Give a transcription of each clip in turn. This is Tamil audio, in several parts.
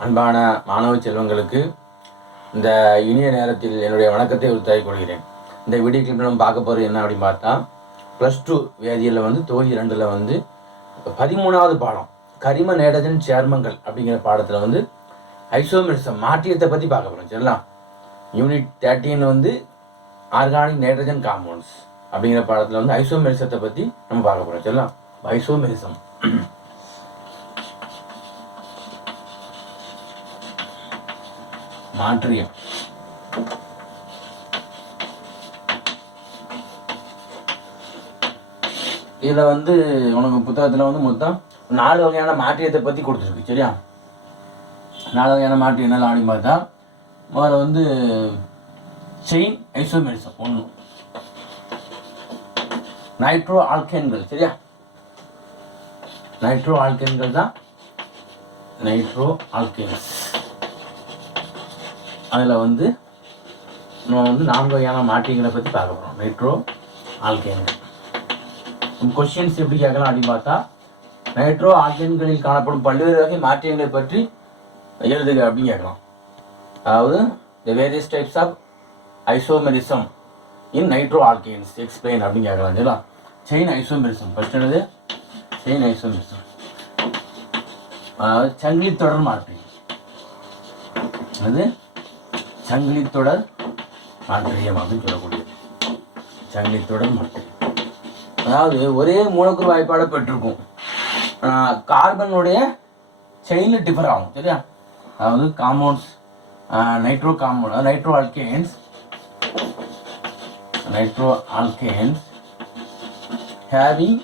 அன்பான மாணவ செல்வங்களுக்கு இந்த இனிய நேரத்தில் என்னுடைய வணக்கத்தை உறுத்தாய் கொள்கிறேன். இந்த வீடியோ கிளிப் நம்ம பார்க்க போகிறது என்ன அப்படின்னு பார்த்தா ப்ளஸ் டூ வேதியில் வந்து தொகுதி ரெண்டில் வந்து பதிமூணாவது பாடம் கரிம நேடஜன் சேர்மங்கள் அப்படிங்கிற பாடத்தில் வந்து ஐசோமெரிசம் மாற்றியத்தை பற்றி பார்க்க போகிறோம் சரிங்களா? யூனிட் தேர்ட்டின் வந்து ஆர்கானிக் நைட்ரஜன் காம்பவுண்ட்ஸ் அப்படிங்கிற பாடத்தில் வந்து ஐசோமெரிசத்தை பற்றி நம்ம பார்க்க போகிறோம் சரிங்களா? ஐசோமெரிசம் மாற்றியம். இதில் வந்து உனக்கு புத்தகத்தில் வந்து மொத்தம் நாலு வகையான மாற்றியத்தை பற்றி கொடுத்துருக்கு சரியா? நாலு வகையான மாற்றியம் என்னெல்லாம் அப்படின்னு பார்த்தா முதல்ல வந்து செயின் ஐசோமெரிசம் ஒன்று. நைட்ரோ ஆல்கேன்கள் சரியா? நைட்ரோ ஆல்கேன்கள் தான் நைட்ரோ ஆல்கேன்ஸ். அதில் வந்து நம்ம வந்து நான்கு வகையான மாற்றியங்களை பற்றி பார்க்க போகிறோம் நைட்ரோ ஆல்கேன்கள் கொஸ்டின்ஸ் எப்படி கேட்கலாம் அப்படின்னு பார்த்தா நைட்ரோ ஆல்கேன்களில் காணப்படும் பல்வேறு வகை மாற்றியங்களை பற்றி எழுதுக அப்படின்னு கேட்கலாம். அதாவது the various types of isomerism in nitro alkanes explain அப்படின்னு கேட்கலாம் சரிங்களா செயின் ஐசோமெரிசம் ஃபர்ஸ்ட் என்னது? செயின் ஐசோமெரிசம் அதாவது சங்கிலி தொடர் மாற்றி. அது சங்கிலி தொடர் மாற்றியம் அப்படின்னு சொல்லக்கூடியது. சங்கிலி தொடர் மாற்றியம் அதாவது ஒரே மூலக்கூறு வாய்ப்பாடை பெற்றிருக்கும். கார்பனுடைய செயினில் டிஃபர் ஆகும் சரியா? அதாவது compounds nitro compound nitro alkanes nitro alkanes having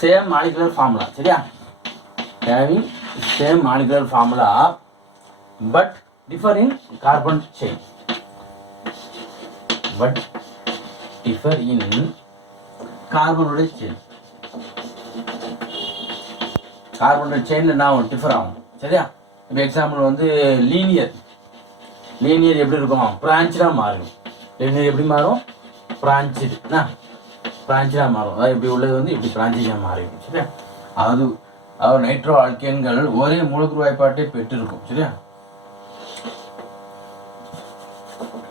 same molecular formula சரியா? Having same molecular formula but differ in carbon chain but differ in கார்பனுடைய chain கார்பனுடைய செயினில் நான் டிஃபர் ஆகும் சரியா? இப்போ எக்ஸாம்பிள் வந்து லீனியர் லீனியர் எப்படி இருக்கும்? பிரான்ச்சாக மாறும். லீனியர் எப்படி மாறும்? பிரான்ச்சு என்ன? பிரான்ச்சாக மாறும். அதாவது இப்படி உள்ளது வந்து இப்படி பிரான்ச்சாக மாறிடும். சரியா? அது அதாவது நைட்ரோ ஆல்கேன்கள் ஒரே மூலக்குரு வாய்ப்பாட்டை பெற்றிருக்கும். சரியா?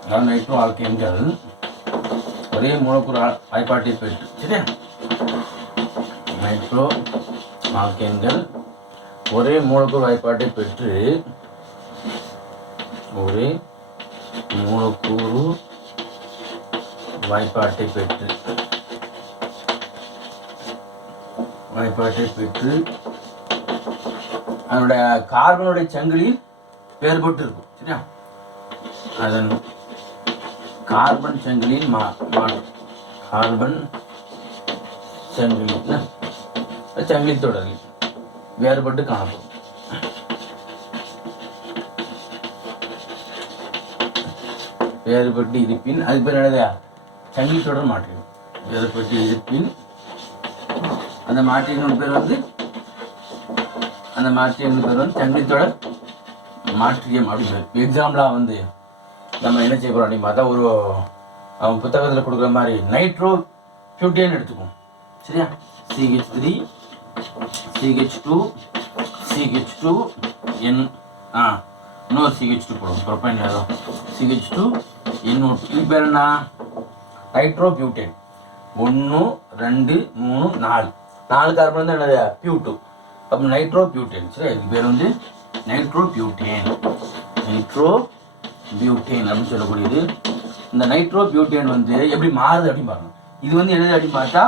அதாவது நைட்ரோ ஆல்கேன்கள் ஒரே மூலக்கூறு ஆ- வாய்ப்பாட்டை பெற்று சரியா? நைட்ரோ ஆல்கேன்கள் ஒரே மூலக்கூறு வாய்ப்பாட்டை பெற்று ஒரே மூலக்கூறு வாய்ப்பாட்டை பெற்று வாய்ப்பாட்டை பெற்று அதனுடைய கார்பனுடைய சங்கிலி வேறுபட்டு இருக்கும் சரியா? அதன் கார்பன் சங்கிலியின் மா மாற்றம் கார்பன் சங்கிலி சங்கிலி தொடரில் வேறுபட்டு காணப்படும் வேறுபட்டு இருப்பின் அது பேர் என்னதா? சங்கிலி தொடர் மாற்றிடும் வேறுபட்டு இருப்பின் அந்த மாற்றியின் பேர் வந்து அந்த மாற்றியின் பேர் வந்து சங்கிலி தொடர் மாற்றியம் அப்படின்னு எக்ஸாம்பிளாக வந்து நம்ம என்ன செய்ய போகிறோம் அப்படின்னு பார்த்தா ஒரு அவன் புத்தகத்தில் கொடுக்குற மாதிரி நைட்ரோ பியூட்டியன் எடுத்துக்கும் சரியா? CH three CH two CH two N ஆ இன்னொரு சிஹெச் டூ போடுவோம். ப்ரொப்பைன் ஏதோ சிஹெச் டூ இன்னொரு இது பேர் என்ன? நைட்ரோ பியூட்டேன் ஒன்று ரெண்டு மூணு நாலு. நாலு கார்பன் வந்து என்னது? பியூ டூ அப்போ நைட்ரோ பியூட்டேன் சரி இது பேர் வந்து நைட்ரோ பியூட்டேன் நைட்ரோ பியூட்டேன் அப்படின்னு சொல்லக்கூடியது. இந்த நைட்ரோ பியூட்டேன் வந்து எப்படி மாறுது அப்படின்னு பாருங்க இது வந்து என்னது அப்படின்னு பார்த்தா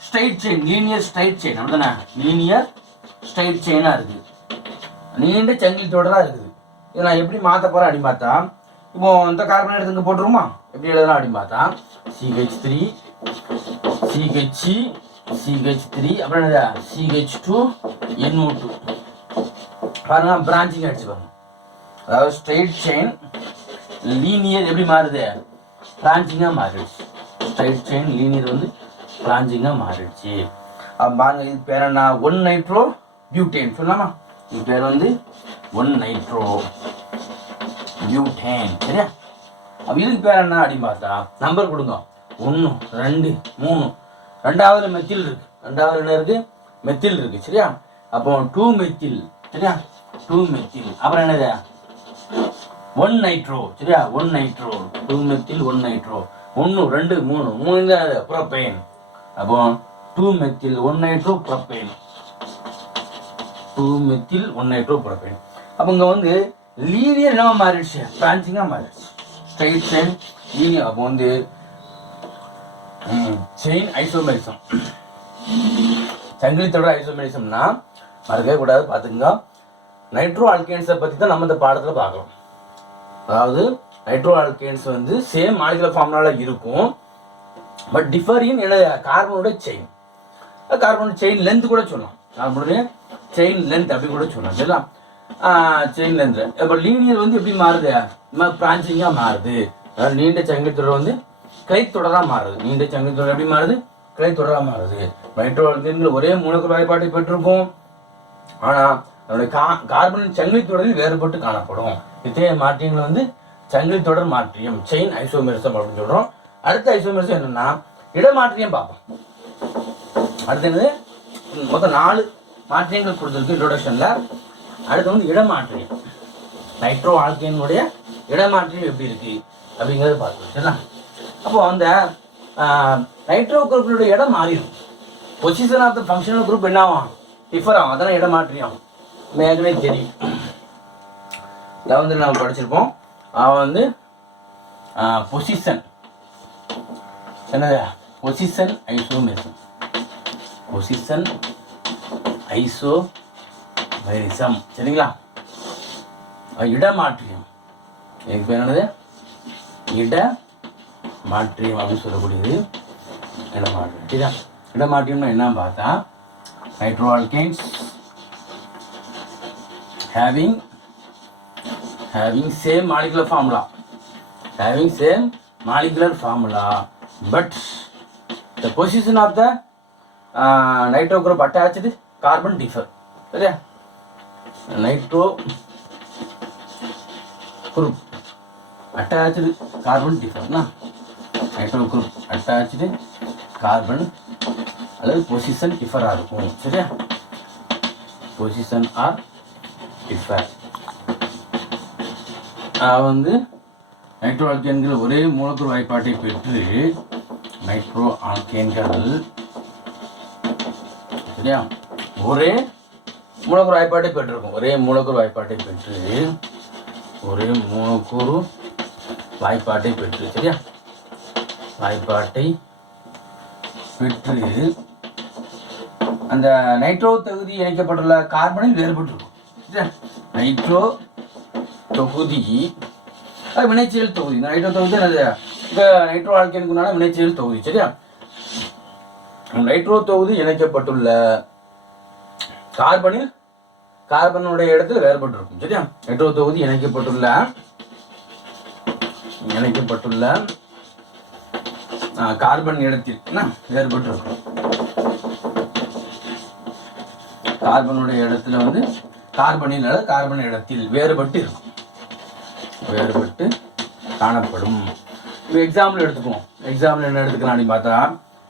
straight chain linear straight chain அப்படிதானே? லீனியர் ஸ்ட்ரைட் செயினாக இருக்குது. நீண்ட சங்கிலி தொடராக இருக்குது. இதை நான் எப்படி மாற்ற போகிறேன் அப்படின்னு பார்த்தா இப்போ இந்த கார்பன் எடுத்து இங்கே போட்டுருமா எப்படி எழுதலாம் அப்படின்னு பார்த்தா CH three CH CH three அப்புறம் என்னது? சிஹெச் டூ என்ஓ டூ பாருங்க பிரான்ச்சிங் அடிச்சு பாருங்க. அதாவது ஸ்ட்ரைட் செயின் லீனியர் எப்படி மாறுது? பிரான்ச்சிங்காக மாறிடுச்சு. ஸ்ட்ரைட் செயின் லீனியர் வந்து பிரான்ச்சிங்காக மாறிடுச்சு. பாருங்க இது பேர் என்ன? ஒன் நைட்ரோ பியூட்டேன் சொல்லலாமா? இது பேர் வந்து ஒன் நைட்ரோ பியூட்டேன் சரியா? அப்போ இதுக்கு பேர் என்ன அப்படின்னு பார்த்தா நம்பர் கொடுங்க. ஒன்று ரெண்டு மூணு. ரெண்டாவது மெத்தில் இருக்கு. ரெண்டாவது என்ன இருக்கு? மெத்தில் இருக்கு. சரியா? அப்போ டூ மெத்தில் சரியா? டூ மெத்தில் அப்புறம் என்னது? ஒன் நைட்ரோ சரியா? One nitro two methyl one nitro ஒன்று ரெண்டு மூணு. மூணு தான் ப்ரொப்பைன் அப்போ two methyl one nitro propane two methyl one nitro propane அப்போ இங்கே வந்து லீனியர் என்னவா மாறிடுச்சு? பிரான்ச்சிங்காக மாறிடுச்சு. ஸ்ட்ரைட் செயின் லீனியர் அப்போ வந்து செயின் ஐசோமெரிசம் சங்கிலித்தோட ஐசோமெரிசம்னா மறக்கவே கூடாது. பார்த்துங்க நைட்ரோ ஆல்கேன்ஸை பற்றி தான் நம்ம இந்த பாடத்தில் பார்க்குறோம். அதாவது நைட்ரோ ஆல்கேன்ஸ் வந்து சேம் மாலிகுலர் ஃபார்ம்னால இருக்கும். பட் டிஃபரின் என்ன கார்பனோட செயின் கார்பன் செயின் லென்த் கூட சொல்லலாம். கார்பனுடைய செயின் லென்த் அப்படி கூட சொல்லலாம். சரிங்களா? செயின் லென்த் இப்போ லீனியர் வந்து எப்படி மாறுது? பிரான்ச்சிங்காக மாறுது. அதாவது நீண்ட தொடர் வந்து கிளைத்தொடராக மாறுது. நீண்ட சங்கிலித்தொடர் எப்படி மாறுது? கிளைத்தொடராக மாறுது. நைட்ரோ ஆல்கேன்கள் ஒரே மூலக்கு வாய்ப்பாட்டை பெற்றிருக்கும். ஆனால் அதனுடைய கா கார்பன் சங்கிலி தொடரில் வேறுபட்டு காணப்படும். இத்தகைய மாற்றியங்கள் வந்து சங்கிலி தொடர் மாற்றியம் செயின் ஐசோமெரிசம் அப்படின்னு சொல்கிறோம் அடுத்த ஐசோமெரிசம் என்னென்னா இடமாற்றியம் பார்ப்போம். அடுத்து என்னது? மொத்தம் நாலு மாற்றியங்கள் கொடுத்துருக்கு இன்ட்ரோடக்ஷனில் அடுத்து வந்து இடமாற்றியம். நைட்ரோ ஆல்கேனுடைய இடமாற்றியம் எப்படி இருக்குது அப்படிங்கிறத பார்க்கலாம் சரிங்களா? அப்போ அந்த நைட்ரோ குரூப்பினுடைய இடம் மாறிடும். Position of the functional group என்ன ஆகும்? டிஃபர் ஆகும். அதெல்லாம் இடமாற்றியம் ஏற்கனவே தெரியும் லெவன்த்தில் நம்ம படிச்சிருப்போம். அவன் வந்து பொசிஷன் என்னது? Position isomerism position isomerism சரிங்களா இடமாற்றியம். எனக்கு பேர் என்னது? இட மாற்றியம் அப்படின்னு சொல்லக்கூடியது. இடமாற்றியம். சரியா? இடமாற்றியம்னா என்ன பார்த்தா nitro alkanes having having same molecular formula having same molecular formula but the position of the uh, nitro group attached carbon differ சரியா nitro group attached carbon differ na nitro group attached carbon அல்லது பொசிஷன் டிஃபராக இருக்கும் சரியா பொசிஷன் ஆர் வந்து நைட்ரோ ஆல்கேன்கள் ஒரே மூலக்கூறு வாய்ப்பாட்டை பெற்று நைட்ரோ ஆல்கேன்கள் சரியா? ஒரே மூலக்கூறு வாய்ப்பாட்டை பெற்றிருக்கும். ஒரே மூலக்கூறு வாய்ப்பாட்டை பெற்று ஒரே மூலக்கூறு வாய்ப்பாட்டை பெற்று சரியா? வாய்ப்பாட்டை பெற்று அந்த நைட்ரோ தகுதி இணைக்கப்பட்டுள்ள கார்பனில் வேறுபட்டிருக்கும். நைட்ரோ தொகுதி. அது வினைச்செயல் தொகுதி. இந்த நைட்ரோ தொகுதி என்னது இந்த நைட்ரோ ஆல்கேனுக்குனால வினைச்செயல் தொகுதி. சரியா நைட்ரோ தொகுதி இணைக்கப்பட்டுள்ள கார்பனில் கார்பனுடைய இடத்துல வேறுபட்டிருக்கும். சரியா? நைட்ரோ தொகுதி இணைக்கப்பட்டுள்ள இணைக்கப்பட்டுள்ள கார்பன் இடத்தில் என்ன? வேறுபட்டிருக்கும். கார்பனுடைய இடத்துல வந்து கார்பனில் அல்லது கார்பன் இடத்தில் வேறுபட்டு இருக்கும். வேறுபட்டு காணப்படும். இப்போ எக்ஸாம்பிள் எடுத்துக்குவோம். எக்ஸாம்பிள் என்ன எடுத்துக்கலாம் அப்படின்னு பார்த்தா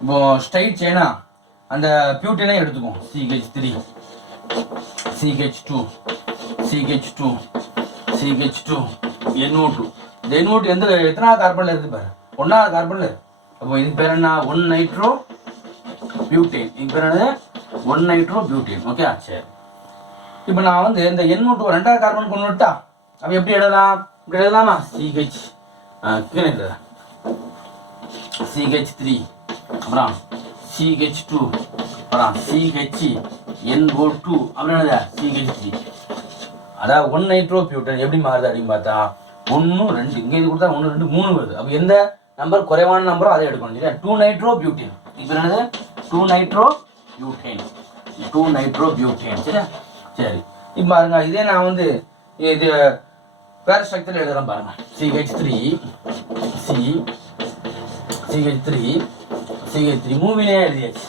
இப்போ ஸ்ட்ரைட் செயினா அந்த பியூட்டினே எடுத்துக்குவோம். CH three CH two CH two CH two NO two இந்த என்ஓ டூ எந்த எத்தனாவது கார்பனில் இருக்குது பாரு? ஒன்றாவது கார்பனில் இருக்கு. அப்போ இது பேர் என்ன? ஒன் நைட்ரோ பியூட்டேன் இது பேர் என்னது? ஒன் நைட்ரோ பியூட்டேன் ஓகே சரி. இப்போ நான் வந்து இந்த என் டூ ரெண்டாவது கார்பன் கொண்டு விட்டா அப்போ எப்படி எழுதலாம்? இப்படி எழுதலாமா? சிஹெச் கீழே சிஹெச் த்ரீ அப்புறம் சிஹெச் டூ அப்புறம் சிஹெச் என்ஓ டூ அப்படின்னு என்னது சிஹெச் த்ரீ அதாவது ஒன் நைட்ரோ பியூட்டன் எப்படி மாறுது அப்படின்னு பார்த்தா ஒன்று ரெண்டு. இங்கே இது கொடுத்தா ஒன்று ரெண்டு மூணு வருது. அப்போ எந்த நம்பர் குறைவான நம்பரோ அதை எடுக்கணும் சரியா? டூ நைட்ரோ பியூட்டின் இப்போ என்னது? Two nitro butane two nitro butane சரியா? சரி. இப்போ பாருங்க இதே நான் வந்து இது வேறு ஸ்ட்ரக்சர் எழுதுகிறேன் பாருங்க. CH three C CH three CH three மூவிலே எழுதியாச்சு.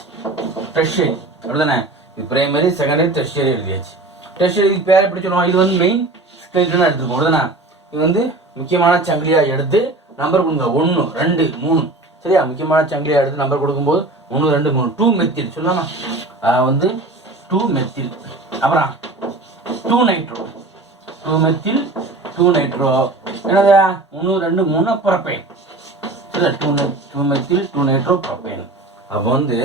டெஸ்டரி அப்படிதானே? இது பிரைமரி செகண்டரி டெஸ்டரி எழுதியாச்சு. டெர்ஷரி இதுக்கு பேர் எப்படி சொல்லுவோம். இது வந்து மெயின் ஸ்கெல்டன் எடுத்துருக்கோம் அப்படிதானே? இது வந்து முக்கியமான சங்கிலியாக எடுத்து நம்பர் கொடுங்க. ஒன்று ரெண்டு மூணு. சரியா? முக்கியமான சங்கிலியாக எடுத்து நம்பர் கொடுக்கும்போது ஒன்று ரெண்டு மூணு. டூ மெத்தில் சொல்லாமா வந்து டூ மெத்தில் அப்புறம் two nitro two methyl two nitro என்னது? ஒன்று ரெண்டு மூணு புறப்பேன். இல்லை டூ நை two methyl two nitro propane. அப்போ வந்து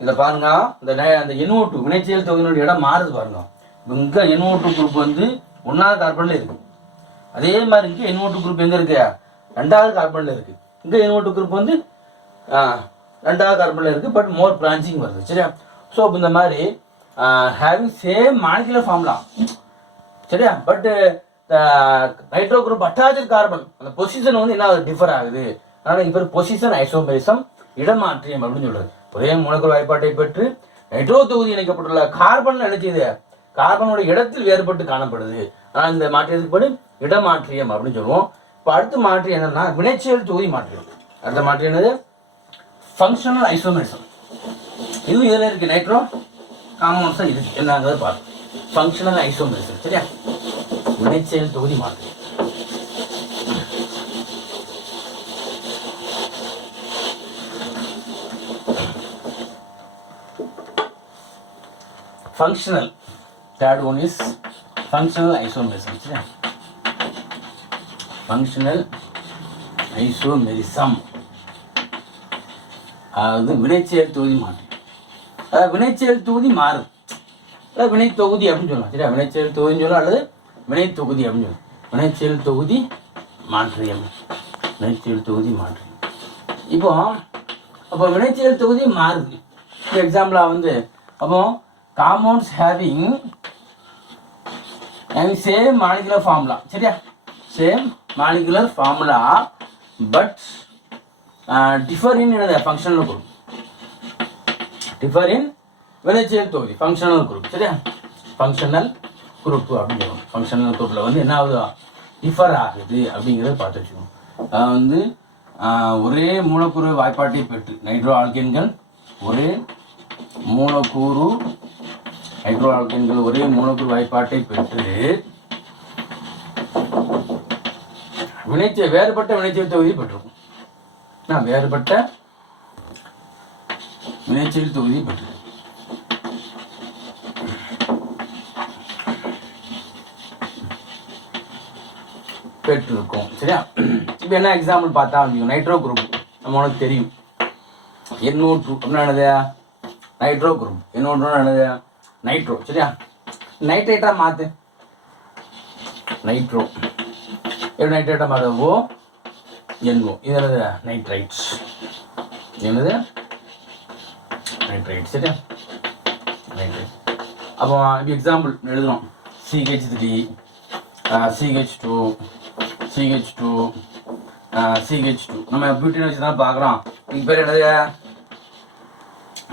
இதை பாருங்க. இந்த அந்த NO2 டூ வினைச்செயல் தொகையினுடைய இடம் மாறுது பாருங்க. இங்கே NO2 டூ குரூப் வந்து ஒன்றாவது கார்பனில் இருக்குது அதே மாதிரி இங்கே NO2 டூ குரூப் எங்கே இருக்கு? ரெண்டாவது கார்பனில் இருக்குது இங்கே NO2 டூ குரூப் வந்து ரெண்டாவது கார்பனில் இருக்குது பட் மோர் பிரான்ச்சிங் வருது. சரியா? ஸோ இந்த மாதிரி ஹேவிங் சேம் மாலிகுலர் ஃபார்ம்லாம் சரியா? பட்டு நைட்ரோ குரூப் அட்டாச்சர் கார்பன் அந்த பொசிஷன் வந்து என்ன டிஃபர் ஆகுது. அதனால் இப்போ பொசிஷன் ஐசோமெரிசம் இடமாற்றியம் அப்படின்னு சொல்கிறது ஒரே மூலக்கூறு வாய்ப்பாட்டை பெற்று நைட்ரோ தொகுதி இணைக்கப்பட்டுள்ள கார்பன் நினைச்சது கார்பனோட இடத்தில் வேறுபட்டு காணப்படுது. ஆனால் இந்த மாற்றியத்துக்கு படி இடமாற்றியம் அப்படின்னு சொல்லுவோம். இப்போ அடுத்த மாற்றி என்னன்னா வினைச்செயல் தொகுதி மாற்றியம் அடுத்த மாற்றி என்னது? ஃபங்க்ஷனல் ஐசோமெரிசம் இதுவும் இதில் இருக்குது நைட்ரோ காம்பவுண்ட்ஸாக இது என்னங்கிறத பார்த்து ஃபங்க்ஷனல் ஐசோமெரிசம் சரியா வினைச்செயல் தொகுதி மாற்று functional third one is functional isomerism சரியா ஃபங்க்ஷனல் ஐசோமெரிசம் அதாவது வினைச்செயல் தொகுதி மாற்று அதாவது வினைச்செயல் தொகுதி மாறும். அதாவது வினை தொகுதி அப்படின்னு சொல்லலாம். சரியா? வினைச்செயல் தொகுதின்னு சொல்லலாம் அல்லது வினை தொகுதி அப்படின்னு சொல்லலாம். வினைச்செயல் தொகுதி மாற்றியம் வினைச்செயல் தொகுதி மாற்றியம் இப்போ அப்போ வினைச்செயல் தொகுதி மாறுது. இப்போ எக்ஸாம்பிளாக வந்து அப்போ compounds having having same molecular formula சரியா? Same molecular formula but differ in என்னது? ஃபங்க்ஷனில் கொடுக்கும். டிஃபர் இன் விளைச்சல் தொகுதி ஃபங்க்ஷனல் குரூப் சரியா? ஃபங்க்ஷனல் குரூப் அப்படின்னு சொல்லுவோம் ஃபங்க்ஷனல் குரூப்பில் வந்து என்ன ஆகுது டிஃபர் ஆகுது அப்படிங்கிறத பார்த்து வச்சுக்கணும். அதாவது வந்து ஒரே மூலக்கூறு வாய்ப்பாட்டை பெற்று நைட்ரோ ஆல்கேன்கள் ஒரே மூலக்கூறு ஹைட்ரோ ஆல்கேன்கள் ஒரே மூலக்கூறு வாய்ப்பாட்டை பெற்று வினைச்ச வேறுபட்ட வினைச்சல் தொகுதி பெற்றிருக்கும். நான் வேறுபட்ட மேச்சல் தொகுதி பெற்று. பெற்றிருக்கோம். சரியா? இப்போ என்ன எக்ஸாம்பிள் பார்த்தா வந்து நைட்ரோ குரூப் நம்ம உனக்கு தெரியும். எண்ணூ டூ அப்படின்னா என்னது? நைட்ரோ குரூப் எண்ணூறு என்னது? நைட்ரோ சரியா? நைட்ரேட்டாக மாற்று நைட்ரோ எப்படி நைட்ரேட்டாக மாறு ஓ என்ஓ இது என்னது? நைட்ரைட்ஸ் என்னது? நைட்ரைட் சரியா? நைட்ரைட் அப்போ இப்போ எக்ஸாம்பிள் எழுதுறோம். CH three CH two CH two CH two நம்ம பியூட்டின் வச்சு தான் பார்க்குறோம். இதுக்கு பேர் என்னது?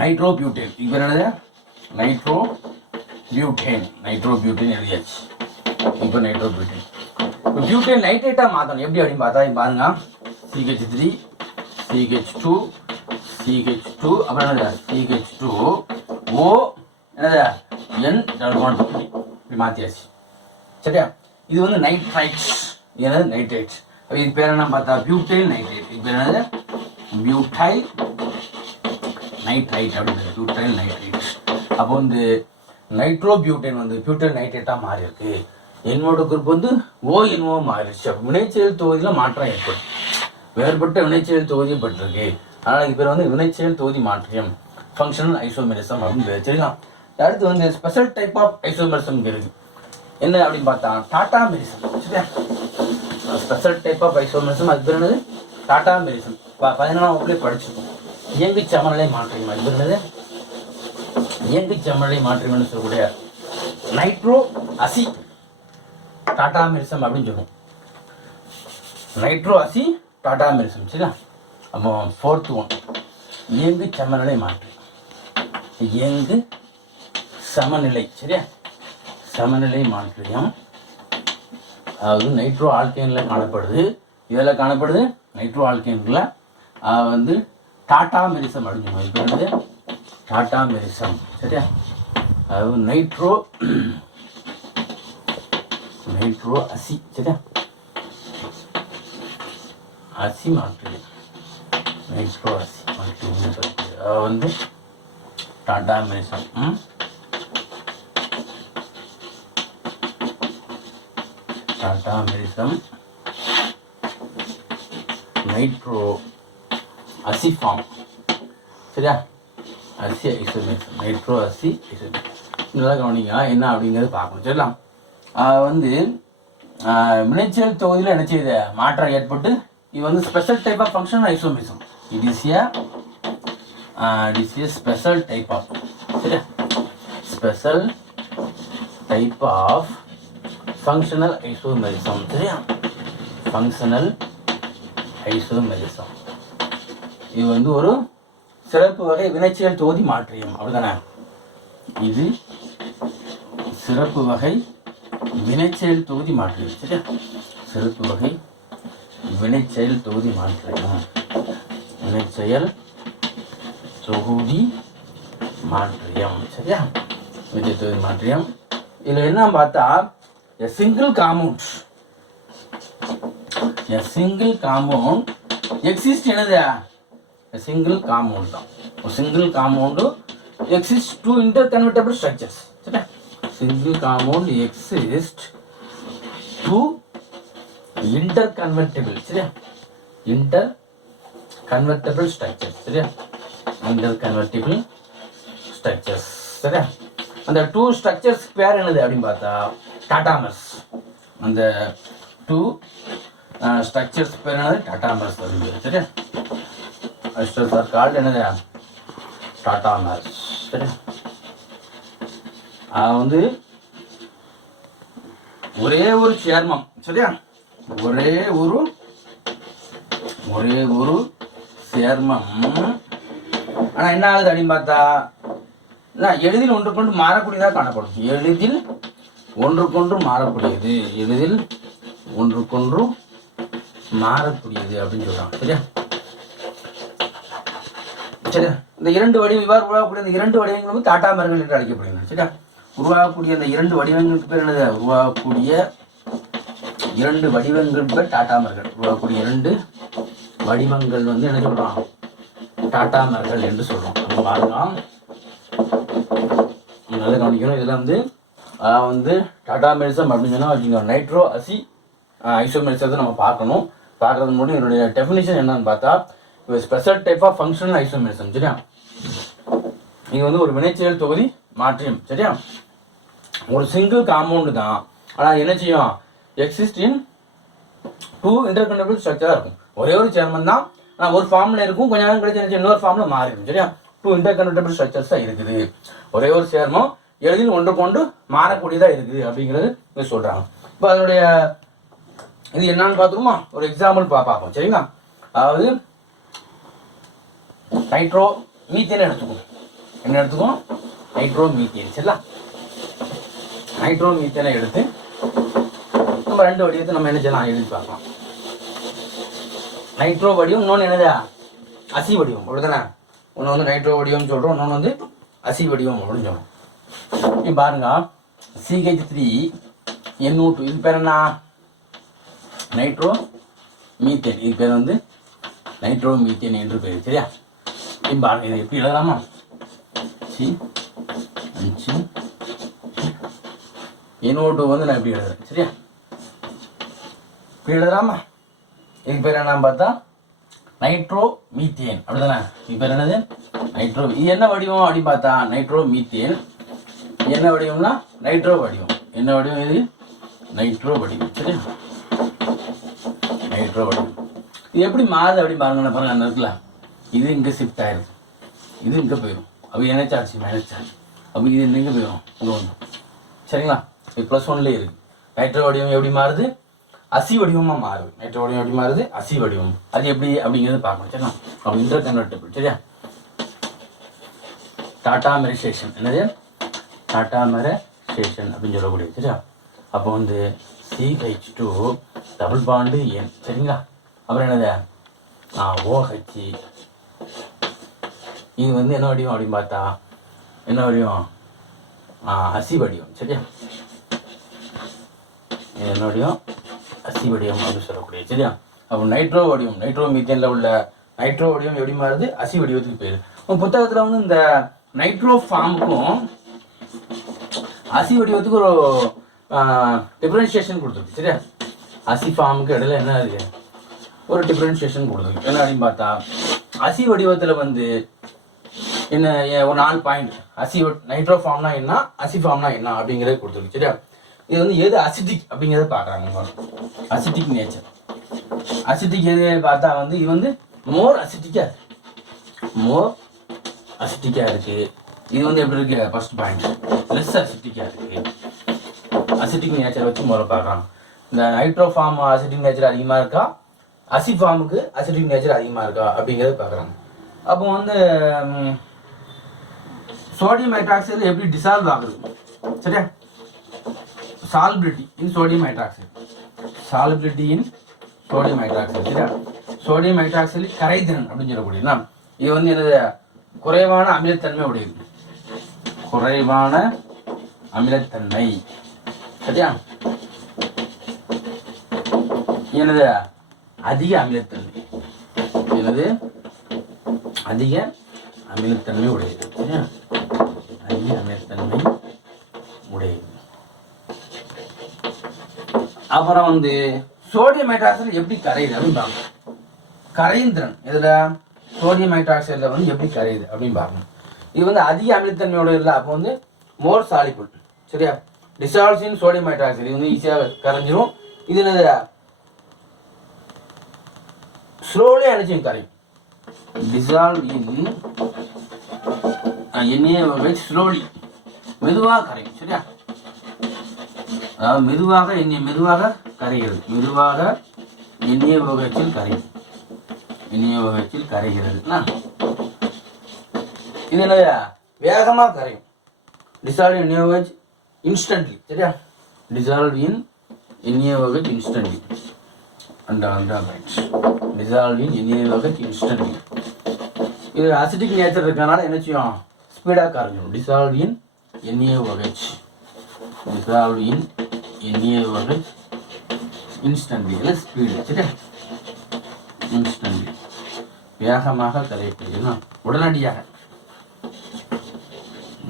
நைட்ரோ பியூட்டேன் இதுக்கு பேர் என்னது? நைட்ரோ பியூட்டேன் நைட்ரோ பியூட்டேன் எழுதியாச்சு இப்போ நைட்ரோ பியூட்டேன் பியூட்டேன் நைட்ரேட்டாக மாற்றணும் எப்படி அப்படின்னு பார்த்தா பாருங்க. CH three CH two CH two அப்புறம் என்னது? சிஹெச் டூ ஓ என்னது? என் டல்பான் இப்படி மாற்றியாச்சு சரியா? இது வந்து நைட்ரைட்ஸ் இது என்னது? நைட்ரைட்ஸ் அப்போ இது பேர் என்ன பார்த்தா பியூட்டைல் நைட்ரைட் இது பேர் என்னது? பியூட்டைல் நைட்ரைட் அப்படின்றது. பியூட்டைல் நைட்ரேட் அப்போ வந்து நைட்ரோ பியூட்டைன் வந்து பியூட்டைல் நைட்ரேட்டாக மாறி இருக்கு என்னோட குரூப் வந்து ஓ என்னவோ மாறிடுச்சு. அப்போ வினைச்செயல் தொகுதியில் மாற்றம் ஏற்படும். வேறுபட்ட வினைச்செயல் தொகுதி பட்டிருக்கு அதனால் இது பேர் வந்து வினைச்செயல் தொகுதி மாற்றியம். ஃபங்க்ஷனல் ஐசோமெரிசம் அப்படின்னு பேர். சரிங்களா? அடுத்து வந்து ஸ்பெஷல் டைப் ஆஃப் ஐசோமெரிசம் இருக்கு. என்ன அப்படின்னு பார்த்தா டாடா மெரிசம் சரியா? ஸ்பெஷல் டைப் ஆஃப் ஐசோமெரிசம் அது பேர் என்னது? டாட்டா மெரிசம் பதினாலாம் வகுப்புலேயே படிச்சிருக்கோம். இயங்கு சமநிலை மாற்றியம். அது பேர் என்னது? இயங்கு சமநிலை மாற்றியம்னு சொல்லக்கூடிய நைட்ரோ அசி டாடா மெரிசம் அப்படின்னு சொல்லுவோம். நைட்ரோ அசி டாடா மெரிசம் சரியா? அப்போ ஃபோர்த்து ஒன் இயங்கு சமநிலை மாற்று. இயங்கு சமநிலை சரியா? சமநிலை மாற்றியம். அதாவது நைட்ரோ ஆல்கேனில் காணப்படுது. இதில் காணப்படுது? நைட்ரோ ஆல்கேனில் வந்து டாட்டா மெரிசம் அப்படின்னு சொல்லுவோம் இப்போ என்னது மெரிசம் சரியா? அதாவது நைட்ரோ நைட்ரோ அசி சரியா? அசி மாற்றியம். நைட்ரோ அசி வந்து டாடா மெடிசன் ம்? டாடா மெடிசன் நைட்ரோ அசிஃபார்ம் சரியா? அசி ஐசோமேசம் நைட்ரோ அசி ஐசோமேசம் நல்லா கவனிங்க என்ன அப்படிங்கிறது பார்க்கணும். சரிங்களா வந்து மினைச்சல் வினைச்சல் தொகுதியில் என்ன செய்யுது? மாற்றம் ஏற்பட்டு இது வந்து special type of function isomerism it is a it is a special type of சரியா? Special type of functional isomerism சரியா? ஃபங்க்ஷனல் ஐசோமெரிசம் இது வந்து ஒரு சிறப்பு வகை வினைச்செயல் தொகுதி மாற்றியம். அப்படிதானே இது சிறப்பு வகை வினைச்செயல் தொகுதி மாற்றியம் சரியா? சிறப்பு வகை வினைச்செயல் தொகுதி மாற்றியம். வினைச்செயல் தொகுதி மாற்றியம் சரியா வினைச்செயல் தொகுதி மாற்றியம் இதில் என்ன பார்த்தா a single compound a single compound exist என்னது a single compound தான் ஒரு single compound exist two interconvertible structures சரியா single compound exist two interconvertible சரியா inter கன்வெர்டபிள் structures சரியா? Interconvertible ஸ்ட்ரக்சர்ஸ் சரியா? அந்த டூ ஸ்ட்ரக்சர்ஸ் பேர் என்னது அப்படின்னு பார்த்தா டாட்டாமர்ஸ் அந்த டூ ஸ்ட்ரக்சர்ஸ் பேர் என்னது? டாட்டாமர்ஸ் அப்படின்னு சரியா? அஸ்டர்ஸ் ஆர் கால்டு என்னது? டாட்டாமர்ஸ் சரியா? அது வந்து ஒரே ஒரு சேர்மம் சரியா? ஒரே ஒரு ஒரே ஒரு சேர்மம் ஆனால் என்ன ஆகுது அப்படின்னு பார்த்தா நான் எளிதில் ஒன்றுக்கொண்டு மாறக்கூடியதாக காணப்படும். எளிதில் ஒன்றுக்கொன்று மாறக்கூடியது. எளிதில் ஒன்றுக்கொன்று மாறக்கூடியது அப்படின்னு சொல்கிறாங்க சரியா? சரியா? இந்த இரண்டு வடிவம் இவ்வாறு உருவாகக்கூடிய இந்த இரண்டு வடிவங்களும் தாட்டாமர்கள் என்று அழைக்கப்படுகின்றன. சரியா? உருவாகக்கூடிய அந்த இரண்டு வடிவங்களுக்கு பேர் என்னது? உருவாகக்கூடிய இரண்டு வடிவங்கள் பேர் டாட்டாமர்கள் உருவாகக்கூடிய இரண்டு வடிவங்கள் வந்து என்ன சொல்றோம் டாட்டாமர்கள் என்று சொல்றோம் நம்ம பாருங்க. நல்லா கவனிக்கணும். இதில் வந்து வந்து டாடா மெடிசம் அப்படின்னு சொன்னால் வச்சுக்கோ நைட்ரோ அசி ஐசோமெடிசத்தை நம்ம பார்க்கணும். பார்க்கறது முன்னாடி என்னுடைய டெஃபினிஷன் என்னன்னு பார்த்தா இது special type of functional isomerism சரியா? இது வந்து ஒரு வினைச்செயல் தொகுதி மாற்றியம் சரியா? ஒரு சிங்கிள் காம்பவுண்டு தான். ஆனால் என்ன செய்யும்? எக்ஸிஸ்ட் இன் டூ இன்டர்கனபிள் ஸ்ட்ரக்சராக இருக்கும். ஒரே ஒரு சேர்மன் தான். ஆனால் ஒரு ஃபார்மில் இருக்கும். கொஞ்ச நேரம் கழிச்சு இன்னொரு ஃபார்மில் மாறிடும். சரியா? டூ இன்டர்கனபிள் ஸ்ட்ரக்சர்ஸ் தான் இருக்குது. ஒரே ஒரு சேர்மம் எளிதில் ஒன்று கொண்டு மாறக்கூடியதாக இருக்குது அப்படிங்கிறது இங்கே சொல்கிறாங்க இப்போ அதனுடைய இது என்னன்னு பார்த்துருமா ஒரு எக்ஸாம்பிள் பா பார்ப்போம். சரிங்களா? அதாவது நைட்ரோ மீத்தேன் எடுத்துக்கோம் என்ன எடுத்துக்கும் நைட்ரோ மீத்தேன் சரிங்களா? நைட்ரோ மீத்தேனை எடுத்து நம்ம ரெண்டு வடிவத்தை நம்ம என்ன செய்யலாம்? எழுதி பார்க்கலாம். நைட்ரோ வடிவம் இன்னொன்று என்னதா? அசி வடிவம். அப்படிதானே? ஒன்று வந்து நைட்ரோ வடிவம்னு சொல்கிறோம் இன்னொன்று வந்து அசி வடிவம் அப்படின்னு சொல்கிறோம் இப்போ பாருங்க. சிஹெச் த்ரீ என்ஓ டூ இது பேர் என்ன? நைட்ரோ மீத்தேன் இது பேர் வந்து நைட்ரோ மீத்தேன் என்று பேர் சரியா? இப்போ பாருங்க இது எப்படி எழுதலாமா? சி அஞ்சு. என்ஓ டூ வந்து நான் எப்படி எழுதுறேன் சரியா? இப்படி எழுதலாமா? இதுக்கு பேர் என்னன்னு பார்த்தா? நைட்ரோ மீத்தேன் அப்படிதானே? இது பேர் என்னது? நைட்ரோ இது என்ன வடிவம் அப்படின்னு பார்த்தா நைட்ரோ மீத்தேன் என்ன வடிவம்னா? நைட்ரோ வடிவம். என்ன வடிவம் இது? நைட்ரோ வடிவம். சரியா? நைட்ரோ வடிவம். இது எப்படி மாறுது அப்படின்னு பாருங்க பாருங்க அந்த இருக்குல்ல இது இங்கே ஷிஃப்ட் ஆயிருக்கு இது இங்கே போயிடும் அப்போ என்ன சார்ஜ் மைனஸ் சார்ஜ் அப்போ இது இங்கே போயிடும் இங்கே ஒன்று சரிங்களா? இது ப்ளஸ் ஒன்லேயே இருக்குது நைட்ரோ வடிவம் எப்படி மாறுது? அசி வடிவமாக மாறுது. நைட்ரோ வடிவம் எப்படி மாறுது? அசி வடிவம். அது எப்படி அப்படிங்கிறது பார்க்கணும் சரிங்களா அப்போ இன்டர் கன்வெர்டபிள் சரியா? Tautomerisation. என்னது? டாட்டா மெரசேஷன் அப்படின்னு சொல்லக்கூடியது. சரியா? அப்போ வந்து CH two double bond N சரிங்களா? அப்புறம் என்னது? ஆ ஓஹெச் இது வந்து என்ன வடிவம் அப்படின்னு பார்த்தா என்ன வடிவம்? அசி வடிவம். சரியா? என்ன வடிவம்? அசி வடிவம் அப்படின்னு சொல்லக்கூடியது சரியா? அப்போ நைட்ரோ வடிவம் நைட்ரோ மீத்தேனில் உள்ள நைட்ரோ வடிவம் எப்படி மாறுது? அசி வடிவத்துக்கு பேர். உங்கள் புத்தகத்தில் வந்து இந்த நைட்ரோ ஃபார்முக்கும் அசி வடிவத்துக்கு ஒரு டிஃப்ரென்ஷியேஷன் கொடுத்துருக்கு சரியா? அசி ஃபார்முக்கு இடையில என்ன இருக்கு? ஒரு டிஃப்ரென்ஷியேஷன் கொடுத்துருக்கு. என்ன அப்படின்னு பார்த்தா அசி வடிவத்தில் வந்து என்ன ஏ- ஒரு நாலு பாயிண்ட் அசி நைட்ரோ ஃபார்ம்னா என்ன? அசி ஃபார்ம்னா என்ன? அப்படிங்கிறத கொடுத்துருக்கு சரியா? இது வந்து எது அசிட்டிக் அப்படிங்கிறத பார்க்குறாங்க அசிட்டிக் நேச்சர் அசிட்டிக் எது பார்த்தா வந்து இது வந்து மோர் அசிட்டிக்காக மோர் அசிட்டிக்காக இருக்குது இது வந்து எப்படி இருக்கு? ஃபர்ஸ்ட் பாயிண்ட் லெஸ் அசிட்டிக்காக இருக்குது அசிட்டிக் நேச்சர் வச்சு முதல்ல பார்க்குறாங்க. இந்த நைட்ரோஃபார்ம் அசிட்டிக் நேச்சர் அதிகமாக இருக்கா? அசிஃபார்முக்கு அசிட்டிக் நேச்சர் அதிகமாக இருக்கா? அப்படிங்கிறத பார்க்குறாங்க. அப்போ வந்து சோடியம் ஹைட்ராக்சைடு எப்படி டிசால்வ் ஆகுது? சரியா? Solubility in sodium hydroxide solubility in sodium hydroxide சரியா? சோடியம் ஹைட்ராக்சைடு கரைதிறன் அப்படின்னு சொல்லக்கூடியதுனா இது வந்து என்னது? குறைவான அமிலத்தன்மை உடையது. குறைவான அமிலத்தன்மை. சரியா? எனது அதிக அமிலத்தன்மை. எனது அதிக அமிலத்தன்மை உடையது. சரியா? அதிக அமிலத்தன்மை உடையது அப்புறம் வந்து சோடியம் ஹைட்ராக்சைடு எப்படி கரையுது அப்படின்னு பார்க்கணும். கரைந்திரன் திறன் சோடியம் ஹைட்ராக்சைடில் வந்து எப்படி கரையுது அப்படின்னு பார்க்கணும். இது வந்து அதிக அமிலத்தன்மையோட இல்லை அப்போ வந்து மோர் சாலிபிள் சரியா? டிசால்சின் சோடியம் ஹைட்ராக்சைடு இது வந்து ஈஸியாக கரைஞ்சிரும். இது என்னது ஸ்லோலி எனர்ஜியும் கரையும். டிசால்வ் இன் என்னையே வச்சு ஸ்லோலி மெதுவாக கரையும் சரியா? அதாவது மெதுவாக எண்ணெய் மெதுவாக கரைகிறது. மெதுவாக எண்ணெய் உலகத்தில் கரை எண்ணெய் உலகத்தில் கரைகிறது. இது என்னது? வேகமாக கரையும். டிசால்வ் இன் எண்ணெய் இன்ஸ்டன்ட்லி சரியா? டிசால்வ் இன் எண்ணெய் வகச் இன்ஸ்டன்ட்லி அந்த அந்த டிசால்வ் இன் எண்ணெய் வகச் இன்ஸ்டன்ட்லி இது அசிட்டிக் நேச்சர் இருக்கனால என்ன செய்யும்? ஸ்பீடாக கரைஞ்சிடும் டிசால்வ் இன் எண்ணெய் வகச் டிசால்வ் இன் எண்ணெய் வந்து இன்ஸ்டன்ட்லி இல்லை ஸ்பீடு சரியா இன்ஸ்டன்ட்லி வேகமாக கரையக்கூடியதுன்னா உடனடியாக.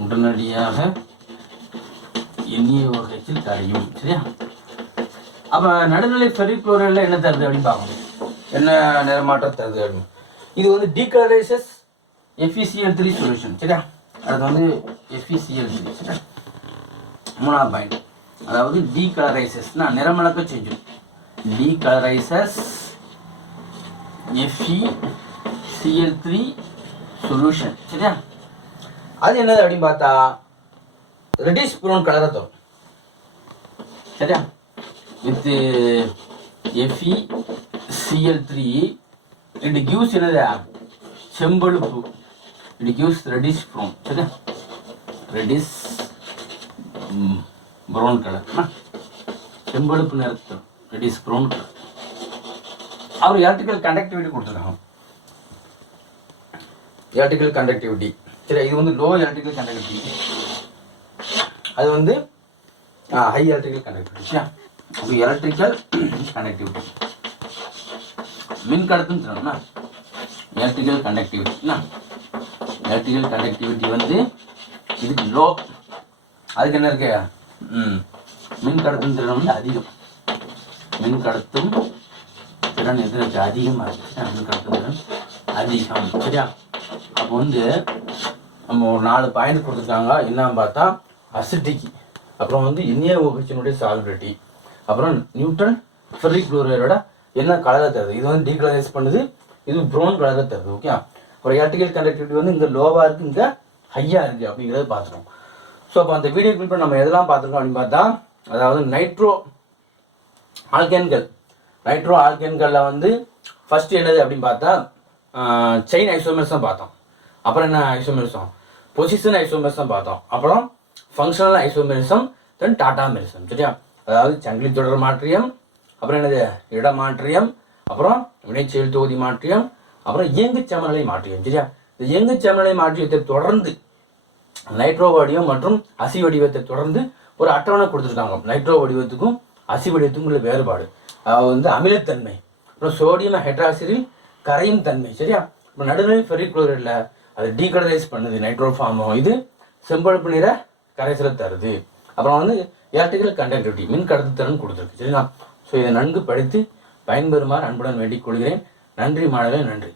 உடனடியாக எண்ணிய வகையில் கரையும் சரியா? அப்போ நடுநிலை ஃபெரிக்ளோரைடில் என்ன தருது அப்படின்னு பார்க்கணும் என்ன நிறமாற்றம் தருது அப்படின்னு. இது வந்து டீக்ளரேசஸ் எஃபிசிஎல் த்ரீ சொல்யூஷன் சரியா? அது வந்து எஃபிசிஎல் த்ரீ சரியா? மூணாவது பாயிண்ட் அதாவது டீகலரைசஸ்னா நிறமளக்க செஞ்சும் decolourises F E C L three solution சரியா? அது என்னது அப்படின்னு பார்த்தா ரெட்டிஷ் ப்ரௌன் கலரை தரும் சரியா? With F E C L three it gives என்னது? செம்பழுப்பு. இட் கிவ்ஸ் ரெட்டிஷ் ப்ரௌன் சரியா? ரெட்டிஷ் ப்ரௌன் கலர் செம்பழுப்பு நிறத்து இஸ் ப்ரௌன் கலர் அவர் எலக்ட்ரிக்கல் கண்டக்டிவிட்டி கொடுத்துருக்காங்க. எலக்ட்ரிக்கல் கண்டக்டிவிட்டி சரி இது வந்து லோ எலக்ட்ரிக்கல் கண்டக்டிவிட்டி அது வந்து ஹை எலக்ட்ரிக்கல் கண்டக்டிவிட்டி ஒரு எலக்ட்ரிக்கல் கண்டக்டிவிட்டி மின் கடத்துன்னு சொல்லணும்னா எலக்ட்ரிக்கல் கண்டக்டிவிட்டி எலக்ட்ரிக்கல் கண்டக்டிவிட்டி வந்து இதுக்கு லோ அதுக்கு என்ன இருக்கு? மின் கடத்தும் திறன் வந்து அதிகம். மின் கடத்தும் திறன் எது? இருக்கு அதிகமாக இருக்கு மின் கடத்தும் திறன் அதிகம். சரியா? அப்போ வந்து நம்ம ஒரு நாலு பாயிண்ட் கொடுத்துருக்காங்க. என்னன்னு பார்த்தா அசிட்டிக்கு அப்புறம் வந்து இந்தியா ஓகச்சினுடைய சால்பிலிட்டி அப்புறம் நியூட்டன் ஃபெர்ரி குளோரைடோட என்ன கலரை தருது? இது வந்து டீகலரைஸ் பண்ணுது. இது ப்ரௌன் கலரை தருது. ஓகே அப்புறம் எலக்ட்ரிக்கல் கண்டக்டிவிட்டி வந்து இங்கே லோவாக இருக்குது இங்கே ஹையாக இருக்குது அப்படிங்கிறத பார்த்துருவோம் ஸோ அப்போ அந்த வீடியோ கிளிப்பில் நம்ம எதெல்லாம் பார்த்துருக்கோம் அப்படின்னு பார்த்தா அதாவது நைட்ரோ ஆல்கேன்கள் நைட்ரோ ஆல்கேன்களில் வந்து ஃபஸ்ட்டு என்னது அப்படின்னு பார்த்தா செயின் ஐசோமர்ஸ் தான் பார்த்தோம். அப்புறம் என்ன ஐசோமெரிசம் பொசிஷன் ஐசோமெரிசம் பார்த்தோம். அப்புறம் functional isomerism then tautomerism சரியா? அதாவது சங்கிலி தொடர் மாற்றியம் அப்புறம் என்னது? இட மாற்றியம் அப்புறம் வினைச்செயல் தொகுதி மாற்றியம் அப்புறம் இயங்கு சமநிலை மாற்றியம் சரியா? இந்த இயங்கு சமநிலை மாற்றியத்தை தொடர்ந்து நைட்ரோ வடிவம் மற்றும் அசி வடிவத்தை தொடர்ந்து ஒரு அட்டவணை கொடுத்துருக்காங்க. நைட்ரோ வடிவத்துக்கும் அசி வடிவத்துக்கும் உள்ள வேறுபாடு. அது வந்து அமிலத்தன்மை. அப்புறம் சோடியம் ஹைட்ராக்சைடில் கரையும் தன்மை. சரியா? இப்போ நடுநிலை ஃபெரிக்ளோரைடில் அது டீகலரைஸ் பண்ணுது. நைட்ரோ ஃபார்மும் இது செம்பழுப்பு நிற கரைசலை தருது. அப்புறம் வந்து எலக்ட்ரிக்கல் கண்டக்டிவிட்டி மின் கடத்துத்திறன் கொடுத்துருக்கு. சரிங்களா ஸோ இதை நன்கு படித்து பயன்பெறுமாறு அன்புடன் வேண்டிக் கொள்கிறேன். நன்றி மாணவர்கள் நன்றி.